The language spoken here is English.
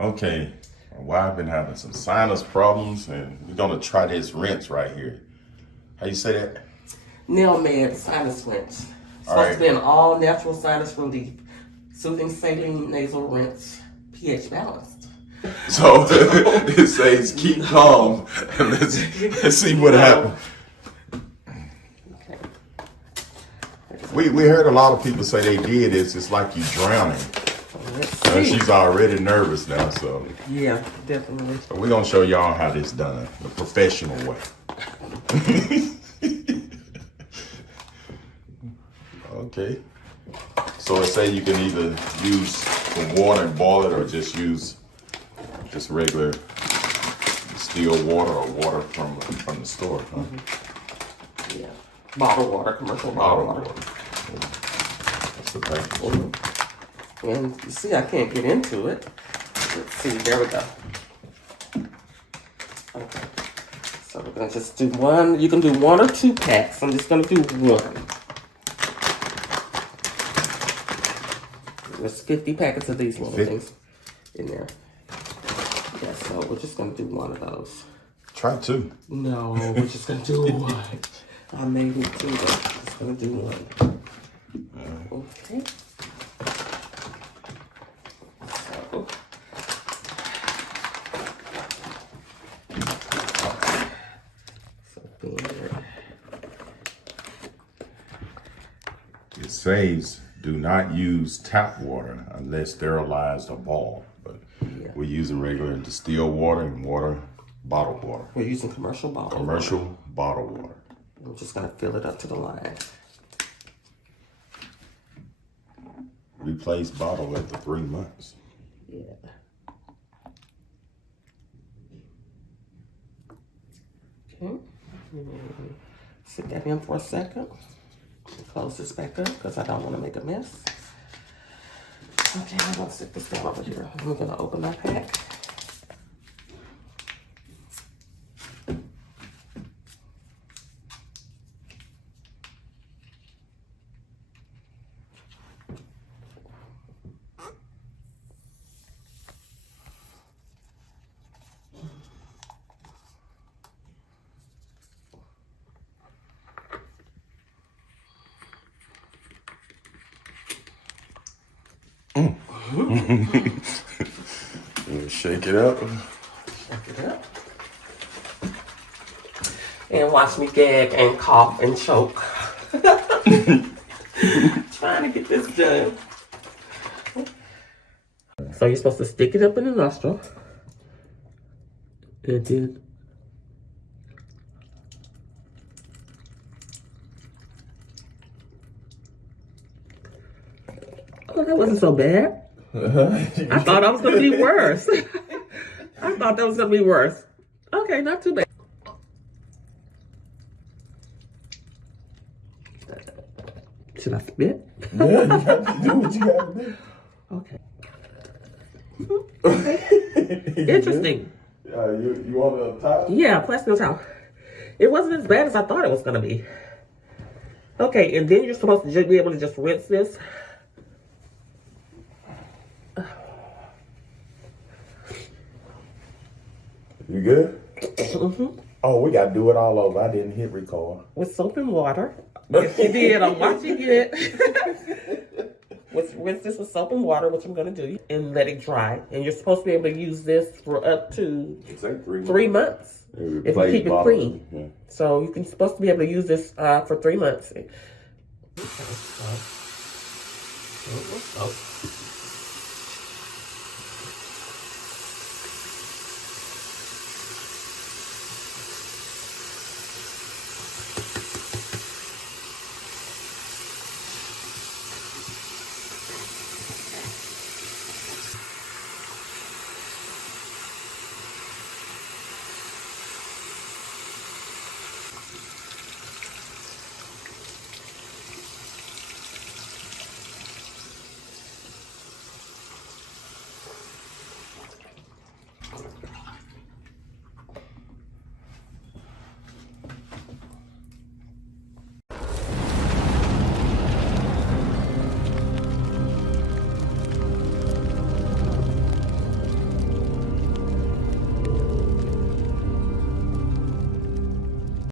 Okay, well, I've been having some sinus problems, and we're gonna try this rinse right here. How you say that? NeilMed Sinus rinse. All Supposed right. to be an all-natural sinus relief. Soothing saline nasal rinse. pH balanced. So it says keep calm, and let's see what happens. Okay. We heard a lot of people say they did this. It's like you drowning. Let's And see. she's already nervous now, so Yeah, definitely. we're gonna show y'all how this done the professional way. Okay. So it say you can either use some water and boil it, or just use just regular distilled water or water from the store. Huh? Yeah. Bottled water, commercial bottled water. That's the package. And you see, I can't get into it. Let's see, there we go. Okay. So we're gonna just do one. You can do 1 or 2 packs. I'm just gonna do 1. There's 50 packets of these little things in there. Yeah, so we're just gonna do 1 of those. Try 2. No, we're just gonna do 1. I made it 2, but I'm just gonna do 1. Okay. It says do not use tap water unless sterilized or boiled. But we're using regular distilled water and bottled water. We're using commercial bottled Commercial bottled water. I'm just gonna fill it up to the line. Replace bottle after 3 months. Yeah. Okay. Sit that in for a second. Close this back up because I don't want to make a mess. Okay, I'm gonna sit this down over here. I'm gonna open my pack. Shake it up. Shake it up. And watch me gag and cough and choke. Trying to get this done. So you're supposed to stick it up in the nostril. It did. Oh, that wasn't so bad. I thought I was going to be worse. I thought that was going to be worse. Okay, not too bad. Should I spit? Yeah, you got to do what you got to do. Okay. Interesting. You want a towel? Yeah, plastic towel. It wasn't as bad as I thought it was going to be. Okay, and then you're supposed to just be able to just rinse this. You good? Mm-hmm. Oh, we got to do it all over. I didn't hit record. With soap and water. If you did, I'm watching it. Rinse this with soap and water, which I'm going to do, and let it dry. And you're supposed to be able to use this for up to 3 months if you keep it clean. Yeah. So you're supposed to be able to use this for 3 months.